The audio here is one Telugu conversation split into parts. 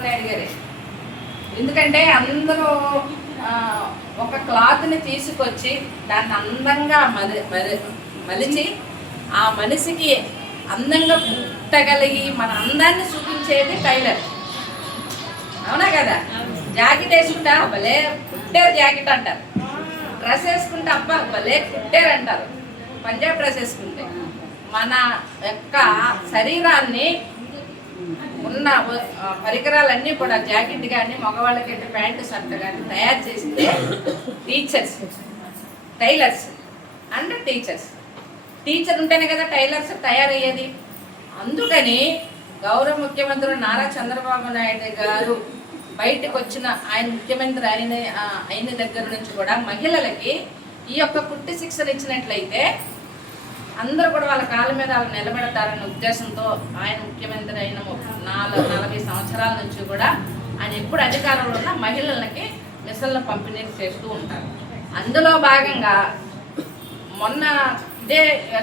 చంద్రబాబు నాయుడు గారే. ఎందుకంటే అందరూ ఒక క్లాత్ని తీసుకొచ్చి దాన్ని అందంగా మలిచి ఆ మనిషికి అందంగా పుట్టగలిగి మన అందాన్ని చూపించేది టైలర్. అవునా కదా? జాకెట్ వేసుకుంటే భలే కుట్టారు జాకెట్ అంటారు, డ్రెస్ వేసుకుంటే అబ్బా భలే కుట్టారు అంటారు. పంజాబ్ డ్రెస్ వేసుకుంటే మన యొక్క శరీరాన్ని ఉన్న పరికరాలన్నీ కూడా జాకెట్ కానీ మగవాళ్ళకి ప్యాంటు షర్ట్ కానీ తయారు చేస్తే టీచర్స్, టైలర్స్ అండ్ టీచర్ ఉంటేనే కదా టైలర్స్ తయారయ్యేది. అందుకని గౌరవ ముఖ్యమంత్రి నారా చంద్రబాబు నాయుడు గారు బయటకు వచ్చిన ఆయన ముఖ్యమంత్రి అయిన దగ్గర నుంచి కూడా మహిళలకి ఈ యొక్క కుట్టి శిక్షణ ఇచ్చినట్లయితే అందరూ కూడా వాళ్ళ కాళ్ళ మీద వాళ్ళు నిలబెడతారనే ఉద్దేశంతో ఆయన ముఖ్యమంత్రి అయిన 40 సంవత్సరాల నుంచి కూడా ఆయన ఎప్పుడు అధికారంలో ఉన్న మహిళలకి మిషన్ల పంపిణీ చేస్తూ ఉంటారు. అందులో భాగంగా మొన్న ఇదే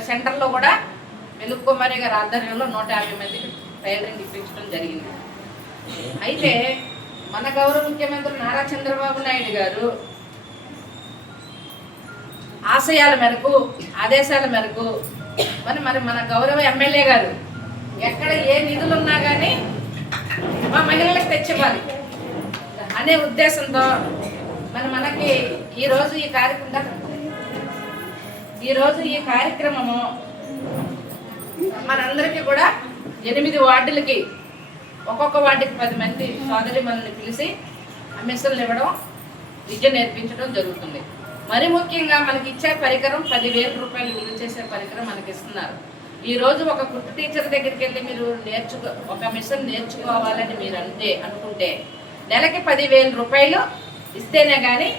సెంటర్లో కూడా వెలుగు కుమారి గారి ఆధ్వర్యంలో 150 మందికి టైలరింగ్ ఇప్పించడం జరిగింది. అయితే మన గౌరవ ముఖ్యమంత్రి నారా చంద్రబాబు నాయుడు గారు ఆశయాల మేరకు, ఆదేశాల మేరకు మరి మన గౌరవ ఎమ్మెల్యే గారు ఎక్కడ ఏ నిధులు ఉన్నా కానీ మా మహిళలకు తెచ్చివ్వాలి అనే ఉద్దేశంతో మనకి ఈరోజు ఈ కార్యక్రమము మనందరికీ కూడా 8 వార్డులకి ఒక్కొక్క వార్డుకి 10 మంది సోదరి మనల్ని పిలిచి మిషన్లు ఇవ్వడం, విద్య నేర్పించడం జరుగుతుంది. మరి ముఖ్యంగా మనకి ఇచ్చే పరికరం 10,000 రూపాయలు విలువ చేసే పరికరం మనకి ఇస్తున్నారు. ఈరోజు ఒక కుట్టు టీచర్ దగ్గరికి వెళ్ళి మీరు ఒక మిషన్ నేర్చుకోవాలని మీరు అనుకుంటే నెలకి 10,000 రూపాయలు ఇస్తేనే కానీ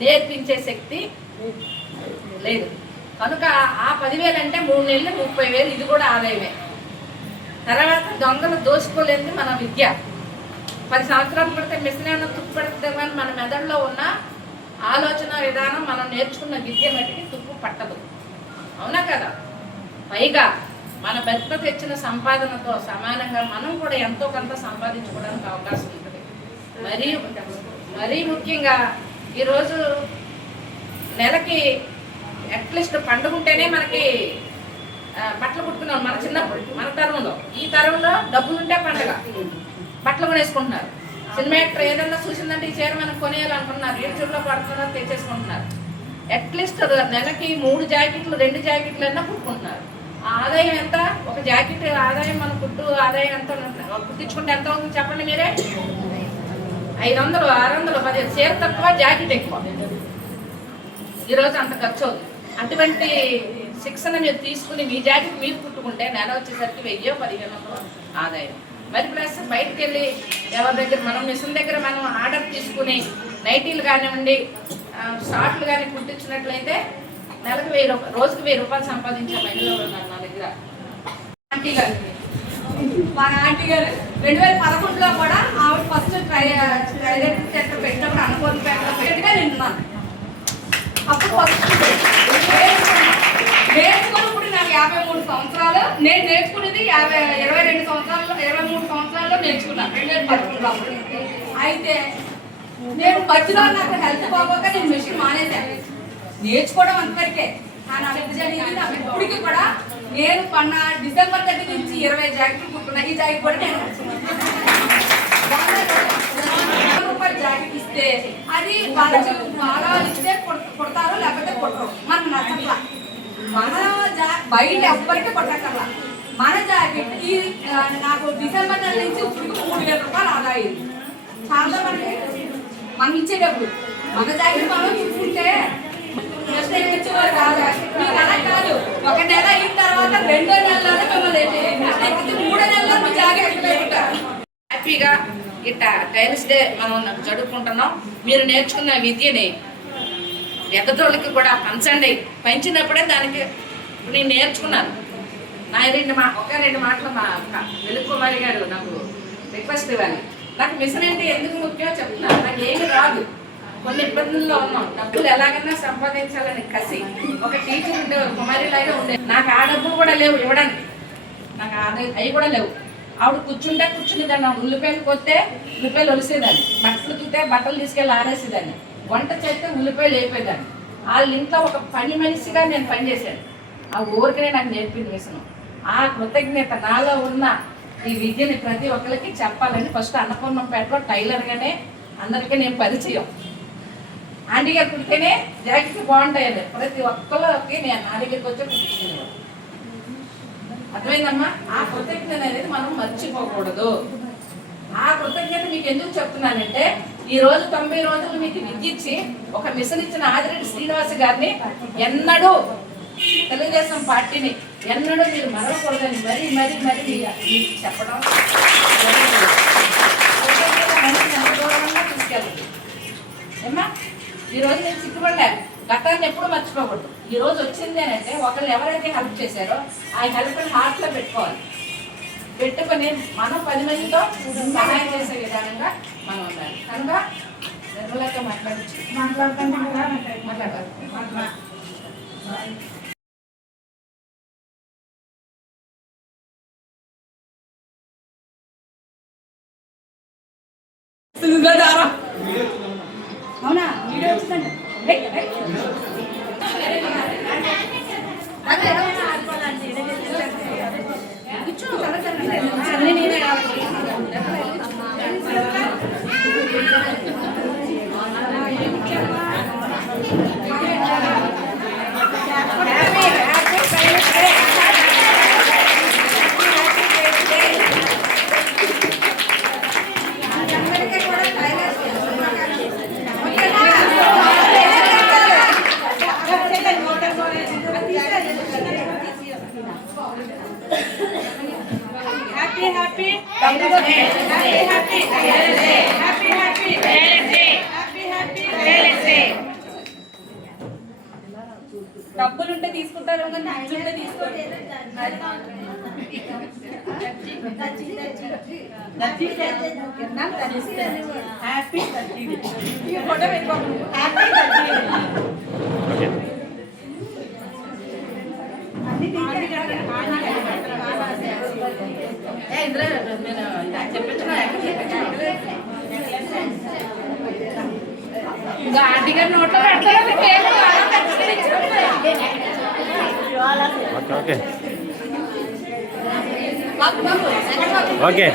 నేర్పించే శక్తి లేదు. కనుక ఆ 10,000 అంటే 3 నెలలు 30,000, ఇది కూడా ఆదాయమే. తర్వాత దొంగలు దోసుకోలేనిది మన విద్య. 10 సంవత్సరాలు పడితే మిషన్ ఏమైనా తుప్పు పడుతుంది కానీ మన మెదడులో ఉన్న ఆలోచన విధానం, మనం నేర్చుకున్న విద్య మట్టికి తుప్పు పట్టదు. అవునా కదా? పైగా మన భర్త తెచ్చిన సంపాదనతో సమానంగా మనం కూడా ఎంతో కొంత సంపాదించుకోవడానికి అవకాశం ఉంటుంది. మరీ ముఖ్యంగా ఈరోజు నెలకి అట్లీస్ట్ పండుగ ఉంటేనే మనకి బట్టలు కుట్టుకున్నాం. మన చిన్నప్పుడు, మన తరంలో, ఈ తరంలో డబ్బులుంటే పండుగ బట్టలు కొనేసుకుంటున్నారు. సినిమా యాక్టర్ ఏదన్నా చూసిందంటే ఈ చీర మనకు కొనేయాలనుకుంటున్నారు, యూట్యూబ్లో పడుతున్నారు, తెచ్చేసుకుంటున్నారు. అట్లీస్ట్ నెలకి 3 జాకెట్లు 2 జాకెట్లు అన్నా కుట్టుకుంటున్నారు. ఆ ఆదాయం ఎంత? ఒక జాకెట్ ఆదాయం, మన కుట్టు ఆదాయం ఎంత కుట్టించుకుంటే ఎంత అవుతుంది చెప్పండి మీరే? 500, 600, 10. చీర తక్కువ, జాకెట్ ఎక్కువ. ఈరోజు అంత ఖర్చు అవుతుంది. అటువంటి శిక్షణ మీరు తీసుకుని మీ జాకెట్ మీరు కుట్టుకుంటే నెల వచ్చేసరికి 1000-1500 ఆదాయం. మరి ప్లస్ బయటకు వెళ్ళి ఎవరి దగ్గర మనం మిషన్ దగ్గర మనం ఆర్డర్ తీసుకుని నైటీలు కానివ్వండి, షార్ట్లు కానీ కుట్టించినట్లయితే నెలకు 1000 రూపాయలు, రోజుకి 1000 రూపాయలు సంపాదించే మహిళలు ఉన్నారు నా దగ్గర. ఆంటీ గారు, మా ఆంటీ గారు 2011లో కూడా ఆవిడ ఫస్ట్ ట్రైలరింగ్ సెంటర్ పెట్టినప్పుడు అనుకోని నింటున్నాను. అప్పుడు ఫస్ట్ నేర్చుకున్నప్పుడు నాకు 53 సంవత్సరాలు. నేను నేర్చుకునేది 22 సంవత్సరాల్లో, 23 సంవత్సరాల్లో నేర్చుకున్నాను 2011లో. అయితే నేను మధ్యలో నాకు హెల్త్ బాగోక నేను మెషిన్ మానేశాను. నేర్చుకోవడం అంతవరకే. నా పెద్ద జరిగింది. నాకు ఇప్పటికి కూడా నేను కొన్న డిసెంబర్ దగ్గర నుంచి 20 జాకెట్లు కుట్టుకున్నా. ఈ జాకెట్ కూడా నేను రూపాయలు జాకెట్ ఇస్తే అది వాళ్ళకి బాగా ఇస్తే కుడతారు, లేకపోతే కుట్టరు. మనకు నచ్చట్లా. మన బయట ఎవ్వరికి కొట్టక్కర్లా. మన జాకెట్ ఈ నాకు డిసెంబర్ నెల నుంచి ఇప్పుడు 3000 రూపాయలు ఆదా అయింది. చాలా మనకి మనం ఇచ్చేటప్పుడు మన జాకెట్ మనం చూసుకుంటే ఇచ్చేవారు కాదు. మీకు అలా కాదు, 1 నెల అయిన తర్వాత 2వ నెలలో మిమ్మల్ని 3వ నెలలో మీ జాకెట్ పెట్టుకుంటారు. హ్యాపీగా ఇట్లా టైల్స్ డే మనం జరుపుకుంటున్నాం. మీరు నేర్చుకున్న విద్యని ఎదటోళ్ళకి కూడా పంచినప్పుడే దానికి నేను నేర్చుకున్నాను. నా 2 మాటలు మా వెలుగు కుమారి గారు నాకు రిక్వెస్ట్ ఇవ్వాలి. నాకు మిషన్ అంటే ఎందుకు ముఖ్యమో చెప్తున్నాను. నాకు ఏమి రాదు, కొన్ని ఇబ్బందుల్లో ఉన్నాం. డబ్బులు ఎలాగైనా సంపాదించాలని కసి ఒక టీచర్ ఉండే కుమారి లాగా ఉండే. నాకు ఆ డబ్బులు కూడా లేవు ఇవ్వడానికి, నాకు అవి కూడా లేవు. ఆవిడ కూర్చుంటే కూర్చునేదాన్ని, ఆవిడ ఉల్లిపాయలు కొత్తే ఉల్లిపాయలు ఒలిసేదాన్ని, బట్టలు ఉతికితే బట్టలు తీసుకెళ్ళి ఆరేసేదాన్ని, వంట చేస్తే ఉల్లిపాయలు వేపేదాన్ని. వాళ్ళ ఇంట్లో ఒక పని మనిషిగా నేను పనిచేశాను. ఆ ఊరికనే నాకు నేర్పింది మిషను. ఆ కృతజ్ఞత నాలో ఉన్న ఈ విద్యని ప్రతి ఒక్కరికి చెప్పాలని ఫస్ట్ అన్నపూర్ణంపేటలో టైలర్గానే అందరికీ నేను పరిచయం. ఆంటీగా కుడితేనే జాకెట్లు బాగుంటాయండి, ప్రతి ఒక్కరికి నేను నా దగ్గరికి వచ్చి కుట్టించుకునేవాడు. అర్థమైందమ్మా? ఆ కృతజ్ఞత అనేది మనం మర్చిపోకూడదు. ఆ కృతజ్ఞత మీకు ఎందుకు చెప్తున్నానంటే, ఈ రోజు 90 రోజులు మీకు విద్య ఇచ్చి ఒక మిషన్ ఇచ్చిన ఆదిరెడ్డి శ్రీనివాస్ గారిని ఎన్నడూ తెలుగుదేశం పార్టీని ఎన్నడూ మీరు మరవకూడదని మరీ మరీ మరీ మీకు చెప్పడం తీసుకెళ్ళండి ఏమ్మా. ఈరోజు నేను సిగ్గుపడ్డా, గతాన్ని ఎప్పుడు మర్చిపోకూడదు. ఈ రోజు వచ్చింది అని అంటే ఒకళ్ళు ఎవరైతే హెల్ప్ చేశారో ఆ హెల్ప్ని హార్ట్లో పెట్టుకోవాలి. పెట్టుకొని మనం 10 మందితో సహాయం చేసే విధానంగా మనం ఉండాలి. కనుక నిర్మలతో మాట్లాడాలి. అవునా వీడియో వచ్చిందండి. డబ్బులుంటే తీసుకుంటారు కానీ తీసుకోండి. ఫోటో పెట్టుకోండి. ఆంటీ గారి నోట్లో ఓకే